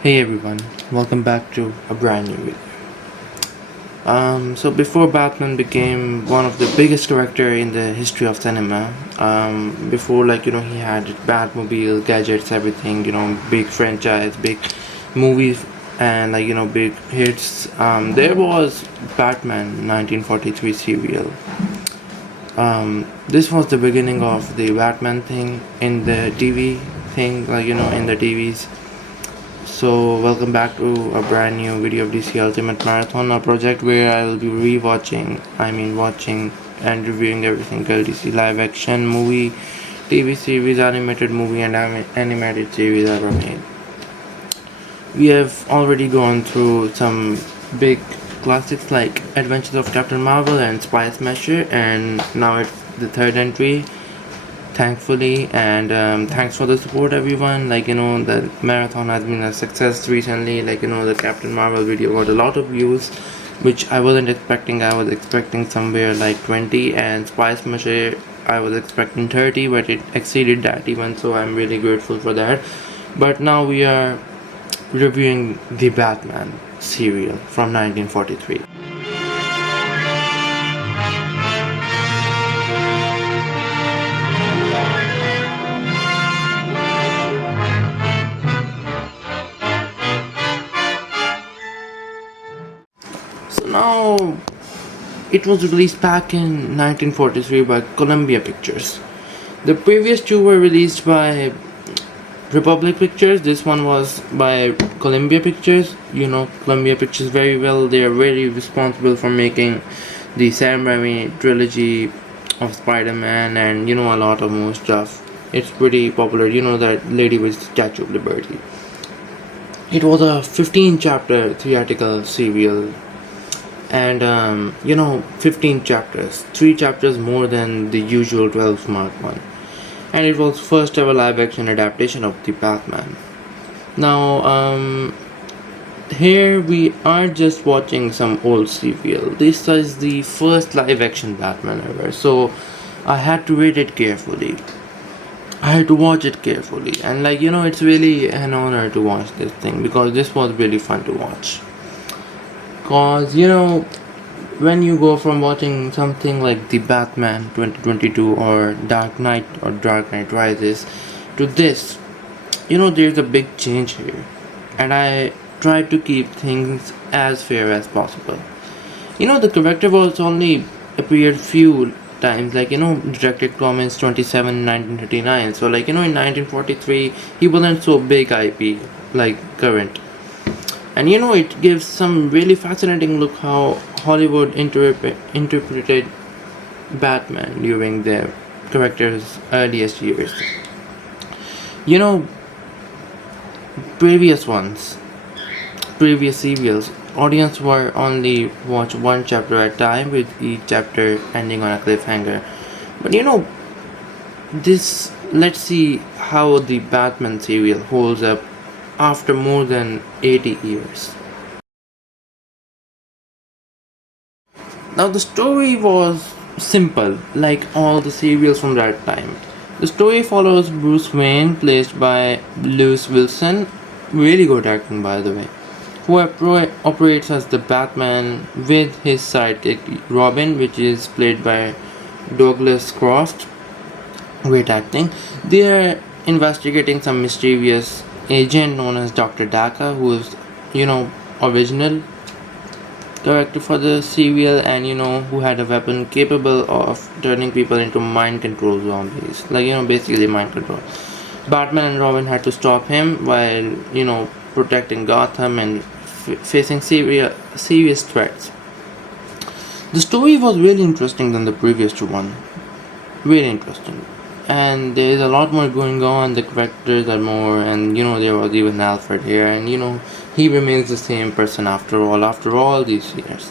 Hey everyone, welcome back to a brand new video. So before Batman became one of the biggest character in the history of cinema, before he had Batmobile, gadgets, everything, big franchise, big movies, and big hits. There was Batman 1943 serial. This was the beginning of the Batman thing in the TV thing, in the TVs. So welcome back to a brand new video of DC Ultimate Marathon, a project where I will be watching and reviewing every single DC live action movie, TV series, animated movie and animated series ever made. We have already gone through some big classics like Adventures of Captain Marvel and Spy Smasher, and now it's the third entry, thankfully. And thanks for the support, everyone. The marathon has been a success recently. The Captain Marvel video got a lot of views, which I wasn't expecting. I was expecting somewhere like 20, and Spy Smasher I was expecting 30, but it exceeded that even, so I'm really grateful for that. But now we are reviewing the Batman serial from 1943. So now it was released back in 1943 by Columbia Pictures. The previous two were released by Republic Pictures. This one was by Columbia Pictures. Columbia Pictures very well. They are very responsible for making the Sam Raimi trilogy of Spider-Man and a lot of more stuff. It's pretty popular. That lady with Statue of Liberty. It was a 15 chapter theatrical serial, and 15 chapters, 3 chapters more than the usual 12 mark one, and it was first ever live action adaptation of the Batman. Now here we are just watching some old serial. This is the first live action Batman ever, so I had to rate it carefully. I had to watch it carefully, and it's really an honor to watch this thing because this was really fun to watch. Cause when you go from watching something like the Batman 2022 or Dark Knight Rises to this, there's a big change here, and I tried to keep things as fair as possible. The character was only appeared few times, Detective Comics 27 in 1939. So in 1943 he wasn't so big IP like current. And it gives some really fascinating look how Hollywood interpreted Batman during the character's earliest years. You know, previous ones, previous serials, audience were only watch one chapter at a time, with each chapter ending on a cliffhanger. But this let's see how the Batman serial holds up after more than 80 years. Now the story was simple, like all the serials from that time. The story follows Bruce Wayne, played by Lewis Wilson, really good acting by the way, who operates as the Batman with his sidekick Robin, which is played by Douglas Croft, great acting. They are investigating some mysterious agent known as Dr. Daka, who is, original character for the serial, and who had a weapon capable of turning people into mind control zombies, basically mind control. Batman and Robin had to stop him while protecting Gotham and facing serious threats. The story was really interesting than the previous one, really interesting, and there is a lot more going on. The characters are more, and there was even Alfred here, and he remains the same person after all these years.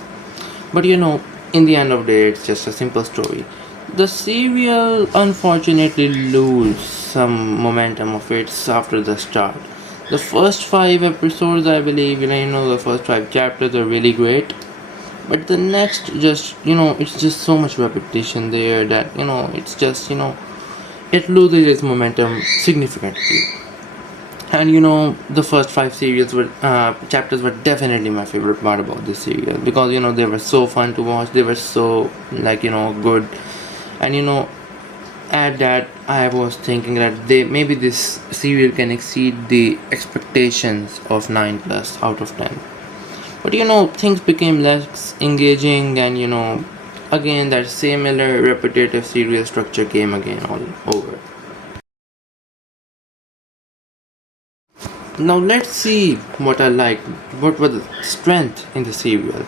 But in the end of the day, it's just a simple story. The serial unfortunately lose some momentum of its after the start. The first 5 episodes, I believe, the first 5 chapters are really great, but the next just it's just so much repetition there that it's just it loses its momentum significantly. And the first five serials were chapters were definitely my favorite part about this serial, because they were so fun to watch. They were so, like, good. And at that, I was thinking that they maybe this serial can exceed the expectations of 9 plus out of 10. But things became less engaging, and again that similar repetitive serial structure came again all over. Now let's see what I liked, what was the strength in the serial.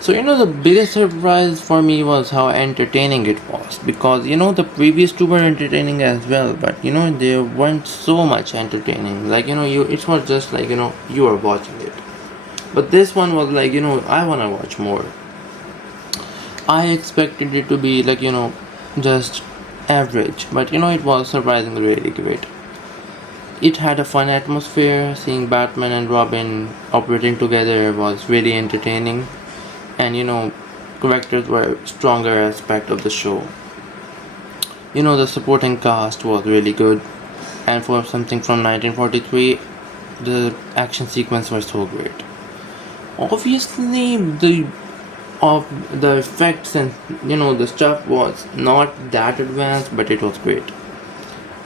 So the biggest surprise for me was how entertaining it was, because the previous two were entertaining as well, but they weren't so much entertaining. Like you it was just like you are watching it. But this one was like I wanna watch more. I expected it to be like just average, but it was surprisingly really great. It had a fun atmosphere. Seeing Batman and Robin operating together was really entertaining, and characters were stronger aspect of the show. The supporting cast was really good, and for something from 1943, the action sequence were so great. Obviously, the effects and the stuff was not that advanced, but it was great.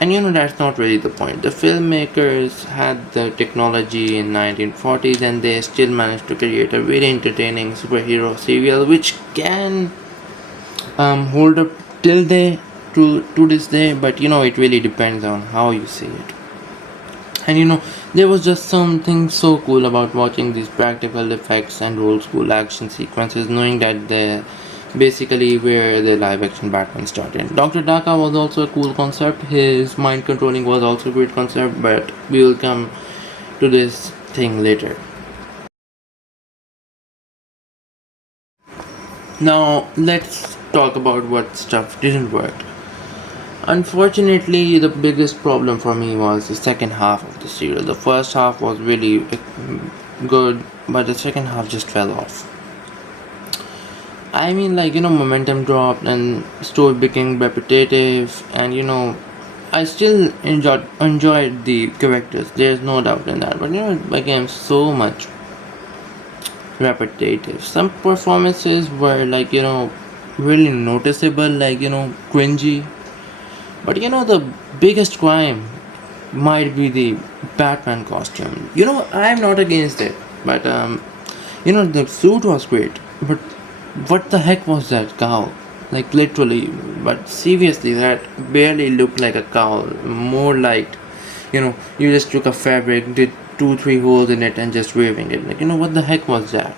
And that's not really the point. The filmmakers had the technology in 1940s, and they still managed to create a very entertaining superhero serial which can hold up till day to this day. But it really depends on how you see it. And there was just something so cool about watching these practical effects and old school action sequences, knowing that they basically where the live action Batman started. Dr. Daka was also a cool concept. His mind controlling was also a great concept, but we will come to this thing later. Now let's talk about what stuff didn't work. Unfortunately, the biggest problem for me was the second half of the serial. The first half was really good, but the second half just fell off. I mean, like, momentum dropped and story became repetitive, and I still enjoyed the characters. There's no doubt in that, but it became so much repetitive. Some performances were like really noticeable, like cringy. But the biggest crime might be the Batman costume. I'm not against it, but the suit was great. But what the heck was that cowl? Like literally, but seriously, that barely looked like a cowl. More like, you just took a fabric, did 2, 3 holes in it, and just waving it. Like, what the heck was that?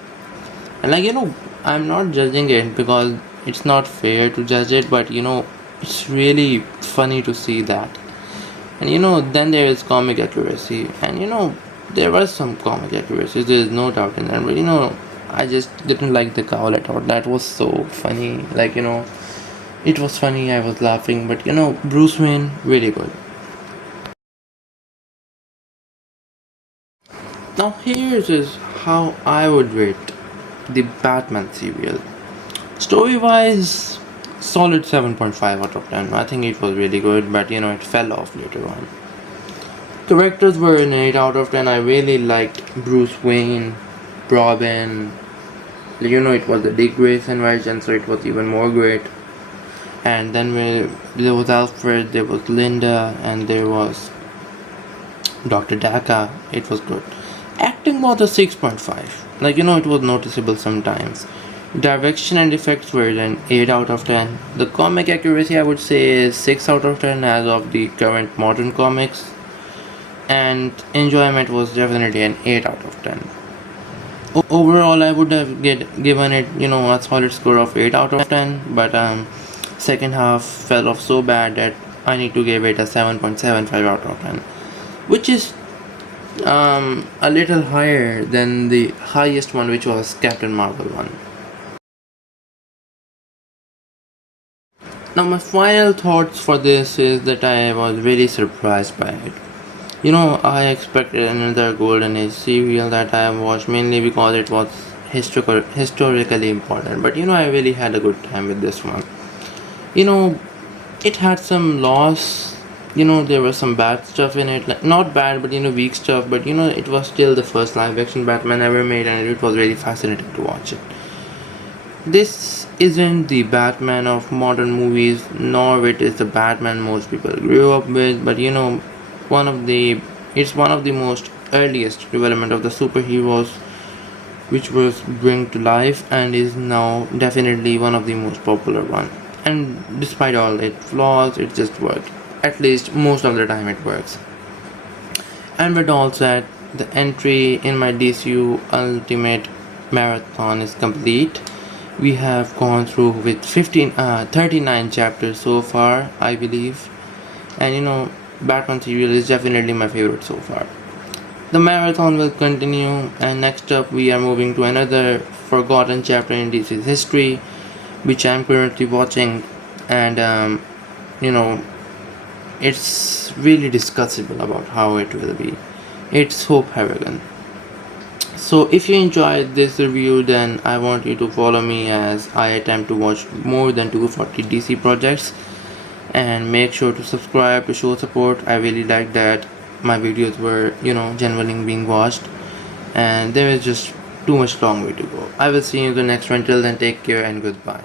And like, I'm not judging it because it's not fair to judge it, but it's really funny to see that. And then there is comic accuracy, and there was some comic accuracy. There is no doubt in that, but I just didn't like the cowl at all. That was so funny. Like it was funny. I was laughing, but Bruce Wayne really good. Now here's is how I would rate the Batman serial. Story wise, solid 7.5 out of 10. I think it was really good, but it fell off later on. Characters were an 8 out of 10. I really liked Bruce Wayne, Robin. It was the Dick Grayson version, so it was even more great. And then there was Alfred, there was Linda, and there was Dr. Daka. It was good. Acting was a 6.5. It was noticeable sometimes. Direction and effects were an 8 out of 10. The comic accuracy, I would say, is 6 out of 10 as of the current modern comics. And enjoyment was definitely an 8 out of 10. Overall, I would have given it, a solid score of 8 out of 10. But second half fell off so bad that I need to give it a 7.75 out of 10. Which is a little higher than the highest one, which was Captain Marvel one. Now my final thoughts for this is that I was really surprised by it. I expected another Golden Age serial that I watched mainly because it was historically important. But I really had a good time with this one. It had some loss There was some bad stuff in it, like not bad, but weak stuff. But it was still the first live action Batman ever made, and it was really fascinating to watch it. This isn't the Batman of modern movies, nor it is the Batman most people grew up with. But one of the it's one of the most earliest development of the superheroes, which was bring to life, and is now definitely one of the most popular one. And despite all its flaws, it just works. At least most of the time, it works. And with all said, the entry in my DCU Ultimate Marathon is complete. We have gone through with 39 chapters so far, I believe. And Batman serial is definitely my favorite so far. The marathon will continue, and next up, we are moving to another forgotten chapter in DC's history, which I'm currently watching. And, you know, it's really discussable about how it will be. It's Hope Harrigan. So, if you enjoyed this review, then I want you to follow me as I attempt to watch more than 240 DC projects, and make sure to subscribe to show support. I really like that my videos were, genuinely being watched, and there is just too much long way to go. I will see you in the next one. Till then, take care and goodbye.